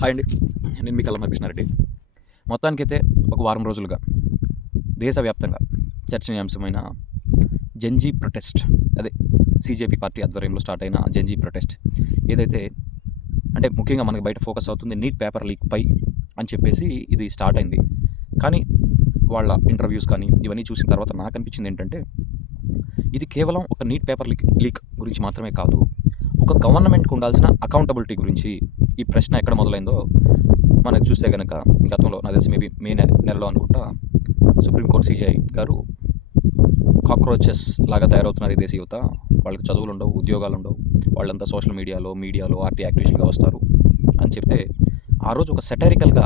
Hi అండి. నేను మీ కల్లమర్రి కృష్ణారెడ్డి. మొత్తానికైతే ఒక వారం రోజులుగా దేశవ్యాప్తంగా చర్చనీయాంశమైన జెన్‌జీ ప్రొటెస్ట్, అదే సీజేపీ పార్టీ ఆధ్వర్యంలో స్టార్ట్ అయిన జెన్‌జీ ప్రొటెస్ట్ ఏదైతే అంటే ముఖ్యంగా మనకి బయట ఫోకస్ అవుతుంది నీట్ పేపర్ లీక్‌పై అని చెప్పేసి ఇది స్టార్ట్ అయింది. కానీ వాళ్ళ ఇంటర్వ్యూస్ కానీ ఇవన్నీ చూసిన తర్వాత నాకనిపించింది ఏంటంటే, ఇది కేవలం ఒక నీట్ పేపర్ లీక్ గురించి మాత్రమే కాదు, ఒక గవర్నమెంట్‌కి ఉండాల్సిన అకౌంటబిలిటీ గురించి ఈ ప్రశ్న ఎక్కడ మొదలైందో మనకు చూస్తే గనక గతంలో నాకు తెలిసి మేబీ మే నెలలో అనుకుంటా సుప్రీంకోర్టు సీజేఐ గారు కాక్రోచెస్ లాగా తయారవుతున్నారు ఈ దేశ యువత, వాళ్ళకి చదువులు ఉండవు, ఉద్యోగాలు ఉండవు, వాళ్ళంతా సోషల్ మీడియాలో ఆర్టీ యాక్టివిస్టులుగా వస్తారు అని చెప్తే, ఆ రోజు ఒక సెటరికల్గా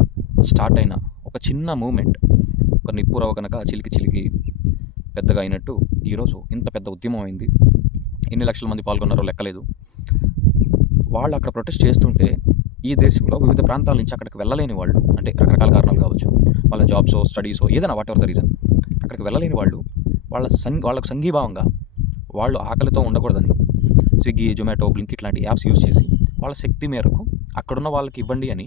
స్టార్ట్ అయిన ఒక చిన్న మూమెంట్, ఒక నిప్పురవ కనుక చిలికి పెద్దగా అయినట్టు ఈరోజు ఇంత పెద్ద ఉద్యమం అయింది. ఎన్ని లక్షల మంది పాల్గొన్నారో లెక్కలేదు. వాళ్ళు అక్కడ ప్రొటెస్ట్ చేస్తుంటే ఈ దేశంలో వివిధ ప్రాంతాల నుంచి అక్కడికి వెళ్ళలేని వాళ్ళు, అంటే రకరకాల కారణాలు కావచ్చు, వాళ్ళ జాబ్సో స్టడీసో ఏదైనా వాట్ ఎవర్ ద రీజన్, అక్కడికి వెళ్ళలేని వాళ్ళు వాళ్ళకు సంఘీభావంగా వాళ్ళు ఆకలితో ఉండకూడదని స్విగ్గీ, జొమాటో, బ్లింకిట్ లాంటి యాప్స్ యూజ్ చేసి వాళ్ళ శక్తి మేరకు అక్కడున్న వాళ్ళకి ఇవ్వండి అని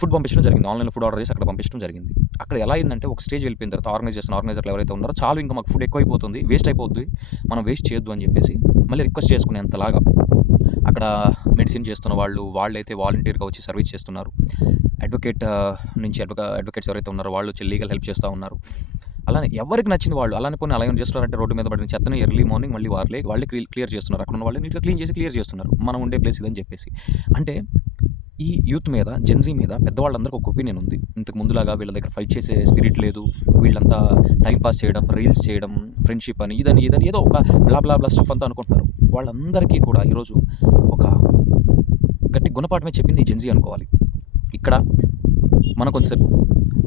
ఫుడ్ పంపించడం జరిగింది. ఆన్లైన్లో ఫుడ్ ఆర్డర్ చేసి అక్కడ పంపించడం జరిగింది. అక్కడ ఎలా అయిందంటే, ఒక స్టేజ్ వెళ్ళిపోయిన తర్వాత ఆర్గనైజర్లు ఎవరైతే ఉన్నారో, చాలు ఇంకా మాకు ఫుడ్ ఎక్కువైపోతుంది, వేస్ట్ అయిపోద్ది, మనం వేస్ట్ చేయొద్దు అని చెప్పేసి మళ్ళీ రిక్వెస్ట్ చేసుకునేంతలాగా అక్కడ మెడిసిన్ చేస్తున్న వాళ్ళైతే వాలంటీర్గా వచ్చి సర్వీస్ చేస్తున్నారు. అడ్వకేట్స్ ఎవరైతే ఉన్నారో వాళ్ళు వచ్చి లీగల్ హెల్ప్ చేస్తూ ఉన్నారు. అలానే ఎవరికి నచ్చింది వాళ్ళు అలానే పోనీ అలా ఏం చేస్తున్నారంటే, రోడ్డు మీద పడిన చెత్తని ఎర్లీ మార్నింగ్ మళ్ళీ వాళ్ళే క్లియర్ చేస్తున్నారు. అక్కడ ఉన్న వాళ్ళు నీట్గా క్లియర్ చేస్తున్నారు, మనం ఉండే ప్లేస్ ఇదని చెప్పేసి. అంటే ఈ యూత్ మీద, జెన్జీ మీద పెద్దవాళ్ళందరికీ ఒక ఒపీనియన్ ఉంది. ఇంతకు ముందులాగా వీళ్ళ దగ్గర ఫైట్ చేసే స్పిరిట్ లేదు, వీళ్ళంతా టైంపాస్ చేయడం, రీల్స్ చేయడం, ఫ్రెండ్షిప్ అని ఇదని ఏదో ఒక బ్లా స్టఫ్ అంతా అనుకుంటున్నారు. వాళ్ళందరికీ కూడా ఈరోజు ఒక గట్టి గుణపాఠమే చెప్పింది ఈ జెన్జీ అనుకోవాలి. ఇక్కడ మనం కొంతసేపు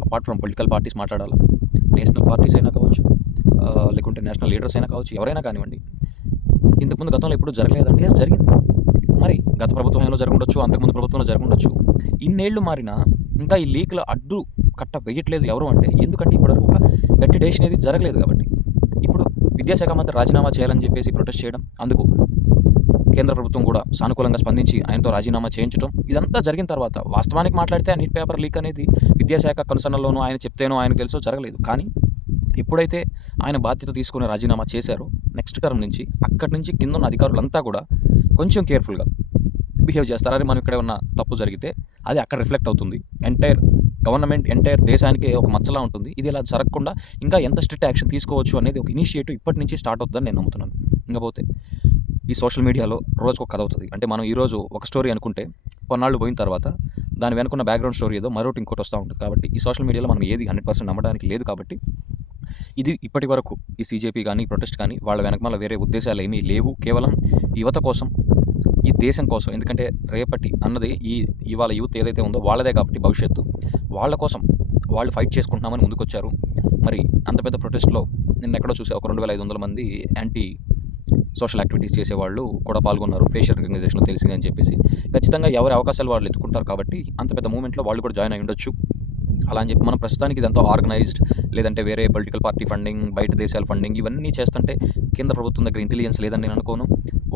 అపార్ట్ ఫ్రమ్ పొలిటికల్ పార్టీస్ మాట్లాడాలా, నేషనల్ పార్టీస్ అయినా కావచ్చు, లేకుంటే నేషనల్ లీడర్స్ అయినా కావచ్చు, ఎవరైనా కానివ్వండి. ఇంతకుముందు గతంలో ఎప్పుడు జరగలేదంటే జరిగింది. మరి గత ప్రభుత్వంలో జరగఉండొచ్చు, అంతకుముందు ప్రభుత్వంలో జరగఉండొచ్చు. ఇన్నేళ్లు మారినా ఇంకా ఈ లీక్ల అడ్డు కట్ట వేయట్లేదు ఎవరు అంటే, ఎందుకంటే ఇప్పటివరకు ఒక గట్టి డెసిషన్ అనేది జరగలేదు కాబట్టి. ఇప్పుడు విద్యాశాఖ మంత్రి రాజీనామా చేయాలని చెప్పేసి ప్రొటెస్ట్ చేయడం, అందుకు కేంద్ర ప్రభుత్వం కూడా సానుకూలంగా స్పందించి ఆయనతో రాజీనామా చేయించడం, ఇదంతా జరిగిన తర్వాత వాస్తవానికి మాట్లాడితే ఆ నీట్ పేపర్ లీక్ అనేది విద్యాశాఖ కన్సర్న్లోనూ ఆయన చెప్తేనో ఆయనకు తెలుసో జరగలేదు. కానీ ఎప్పుడైతే ఆయన బాధ్యత తీసుకుని రాజీనామా చేశారో, నెక్స్ట్ టర్మ్ నుంచి అక్కడి నుంచి కింద ఉన్న అధికారులంతా కూడా కొంచెం కేర్ఫుల్గా బిహేవ్ చేస్తారు. అని మనం ఇక్కడ ఉన్న తప్పు జరిగితే అది అక్కడ రిఫ్లెక్ట్ అవుతుంది, ఎంటైర్ దేశానికి ఒక మచ్చలా ఉంటుంది. ఇది ఇలా జరగకుండా ఇంకా ఎంత స్ట్రిక్ట్ యాక్షన్ తీసుకోవచ్చు అనేది ఒక ఇనిషియేటివ్ ఇప్పటి నుంచి స్టార్ట్ అవుతుందని నేను నమ్ముతున్నాను. ఇంకపోతే ఈ సోషల్ మీడియాలో రోజుకు ఒక కథ అవుతుంది. అంటే మనం ఈరోజు ఒక స్టోరీ అనుకుంటే కొన్నాళ్ళు పోయిన తర్వాత దాని వెనుకున్న బ్యాక్గ్రౌండ్ స్టోరీ ఏదో మరొకటి ఇంకోటి వస్తూ ఉంటుంది. కాబట్టి ఈ సోషల్ మీడియాలో మనం ఏది 100% నమ్మడానికి లేదు. కాబట్టి ఇది ఇప్పటి వరకు ఈ సీజేపీ కానీ ప్రొటెస్ట్ కానీ వాళ్ళ వెనకమాల వేరే ఉద్దేశాలు ఏమీ లేవు. కేవలం యువత కోసం, ఈ దేశం కోసం. ఎందుకంటే రేపటి అన్నది ఇవాళ యూత్ ఏదైతే ఉందో వాళ్ళదే కాబట్టి భవిష్యత్తు. వాళ్ళ కోసం వాళ్ళు ఫైట్ చేసుకుంటున్నామని ముందుకొచ్చారు. మరి అంత పెద్ద ప్రొటెస్ట్లో నిన్న ఎక్కడో చూసే ఒక 2500 మంది యాంటీ సోషల్ యాక్టివిటీస్ చేసేవాళ్ళు కూడా పాల్గొన్నారు. ఫేషియల్ రికగ్నైజేషన్లో తెలిసింది అని చెప్పేసి. ఖచ్చితంగా ఎవరి అవకాశాలు వాళ్ళు ఎత్తుకుంటారు కాబట్టి అంత పెద్ద మూమెంట్లో వాళ్ళు కూడా జాయిన్ అయి ఉండొచ్చు. అలా అని చెప్పి మనం ప్రస్తుతానికి ఇదంతా ఆర్గనైజ్డ్, లేదంటే వేరే పొలిటికల్ పార్టీ ఫండింగ్, బయట దేశాల ఫండింగ్ ఇవన్నీ చేస్తుంటే కేంద్ర ప్రభుత్వం దగ్గర ఇంటెలిజెన్స్ లేదని నేను అనుకోను.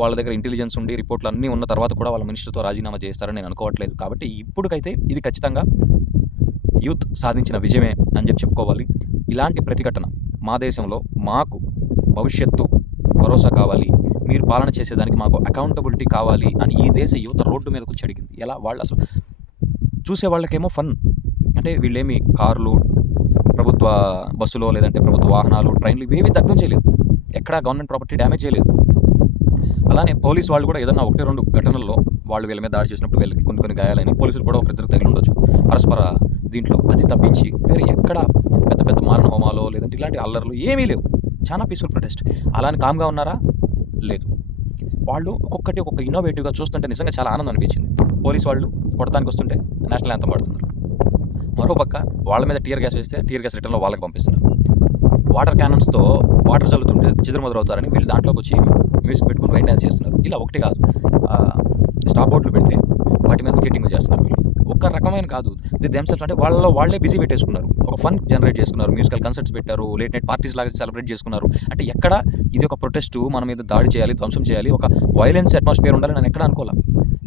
వాళ్ళ దగ్గర ఇంటెలిజెన్స్ ఉండి రిపోర్ట్లు అన్నీ ఉన్న తర్వాత కూడా వాళ్ళ మినిస్టర్తో రాజీనామా చేస్తారని నేను అనుకోవట్లేదు. కాబట్టి ఇప్పటికైతే ఇది ఖచ్చితంగా యూత్ సాధించిన విజయమే అని చెప్పుకోవాలి. ఇలాంటి ప్రతిఘటన మా దేశంలో మాకు భవిష్యత్తు భరోసా కావాలి, మీరు పాలన చేసేదానికి మాకు అకౌంటబిలిటీ కావాలి అని ఈ దేశ యువత రోడ్డు మీదకు వచ్చి అడిగింది. ఎలా వాళ్ళు అసలు చూసే వాళ్ళకేమో ఫన్, అంటే వీళ్ళేమి కార్లు, ప్రభుత్వ బస్సులో లేదంటే ప్రభుత్వ వాహనాలు, ట్రైన్లు ఇవేవి దగ్ధం చేయలేదు, ఎక్కడా గవర్నమెంట్ ప్రాపర్టీ డ్యామేజ్ చేయలేదు. అలానే పోలీసు వాళ్ళు కూడా ఏదన్నా 1-2 ఘటనల్లో వాళ్ళు వీళ్ళ మీద దాడి చేసినప్పుడు వీళ్ళకి కొన్ని గాయాలని పోలీసులు కూడా ఒకరిద్దరు తగిలి ఉండొచ్చు పరస్పర దీంట్లో. అది తప్పించి వేరే ఎక్కడ పెద్ద మారణ హోమాలో లేదంటే ఇలాంటి అల్లర్లు ఏమీ లేవు. చాలా పీస్ఫుల్ ప్రొటెస్ట్. అలానే కామ్గా ఉన్నారా? లేదు. వాళ్ళు ఒక్కొక్క ఇన్నోవేటివ్గా చూస్తుంటే నిజంగా చాలా ఆనందం అనిపించింది. పోలీసు వాళ్ళు కొడతానికి వస్తుంటే నేషనల్ యాంథమ్ పాడుతున్నారు. మరోపక్క వాళ్ళ మీద టీయర్ గ్యాస్ వేస్తే టీయర్ గ్యాస్ రిటర్న్లో వాళ్ళకి పంపిస్తున్నారు. వాటర్ క్యానన్స్తో వాటర్ చల్లుతుంటే చెదురుమదురవుతారని వీళ్ళు దాంట్లోకి వచ్చి మ్యూజిక్ పెట్టుకుని రైన్ డ్యాన్స్ చేస్తున్నారు. ఇలా ఒకటి కాదు, స్టాప్ బోట్లు పెడితే వాటి మీద స్కేటింగ్ చేస్తున్నారు. వీళ్ళు ఒక రకమైన కాదు, దెమ్సెల్ఫ్ అంటే వాళ్ళే బిజీ పెట్టేసుకున్నారు, ఒక ఫన్ జనరేట్ చేసుకున్నారు, మ్యూజికల్ కన్సర్ట్స్ పెట్టారు, లేట్ నైట్ పార్టీస్ లాగా సెలబ్రేట్ చేసుకున్నారు. అంటే ఎక్కడ ఇది ఒక ప్రొటెస్ట్, మన మీద దాడి చేయాలి, ధ్వంసం చేయాలి, ఒక వైలెన్స్ అట్మాస్ఫియర్ ఉండాలి నేను ఎక్కడ అనుకోవాలి.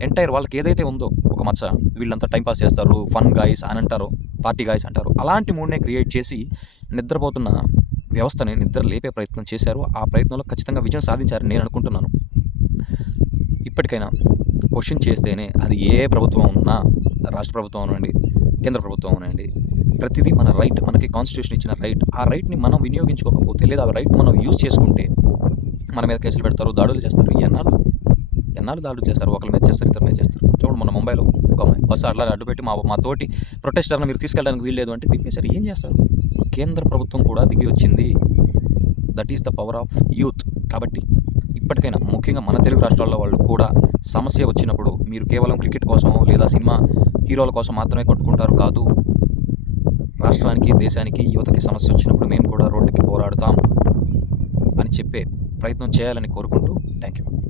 ఎంటైర్ వాళ్ళకి ఏదైతే ఉందో ఒక మచ్చ, వీళ్ళంతా టైం పాస్ చేస్తారు, ఫన్ గాయ్స్ అని అంటారు, పార్టీ గాయ్స్ అంటారు. అలాంటి మూడ్‌నే క్రియేట్ చేసి నిద్రపోతున్న వ్యవస్థని నిద్ర లేపే ప్రయత్నం చేశారు. ఆ ప్రయత్నంలో ఖచ్చితంగా విజయం సాధించారని నేను అనుకుంటున్నాను. ఇప్పటికైనా క్వెషన్ చేస్తేనే అది ఏ ప్రభుత్వం ఉన్నా, రాష్ట్ర ప్రభుత్వం అవనండి, కేంద్ర ప్రభుత్వం అవనండి, ప్రతిదీ మన రైట్. మనకి కాన్స్టిట్యూషన్ ఇచ్చిన రైట్. ఆ రైట్‌ని మనం వినియోగించుకోకపోతే లేదా ఆ రైట్ మనం యూజ్ చేసుకుంటే మన మీద కేసులు పెడతారు, దాడులు చేస్తారు. ఎన్నాళ్ళు దాడులు చేస్తారు? ఒకళ్ళ మీద చేస్తారు, ఇద్దరి మీద చేస్తారు. చూడండి మొన్న ముంబైలో ఒక అమ్మాయి బస్సు అట్లా అడ్డుపెట్టి మా తోటి ప్రొటెస్టర్‌ని మీరు తీసుకెళ్ళడానికి వీల్లేదు అంటే తిప్పేశారు. ఏం చేస్తారు? కేంద్ర ప్రభుత్వం కూడా దిగి వచ్చింది. That is the power of youth. కాబట్టి ఇప్పటికైనా ముఖ్యంగా మన తెలుగు రాష్ట్రాల్లో వాళ్ళు కూడా సమస్య వచ్చినప్పుడు మీరు కేవలం క్రికెట్ కోసమో లేదా సినిమా హీరోల కోసం మాత్రమే కొట్టుకుంటారు కాదు. రాష్ట్రానికి, దేశానికి, యువతకి సమస్య వచ్చినప్పుడు మేము కూడా రోడ్డుకి పోరాడుతాం అని చెప్పే ప్రయత్నం చేయాలని కోరుకుంటూ థ్యాంక్ యూ.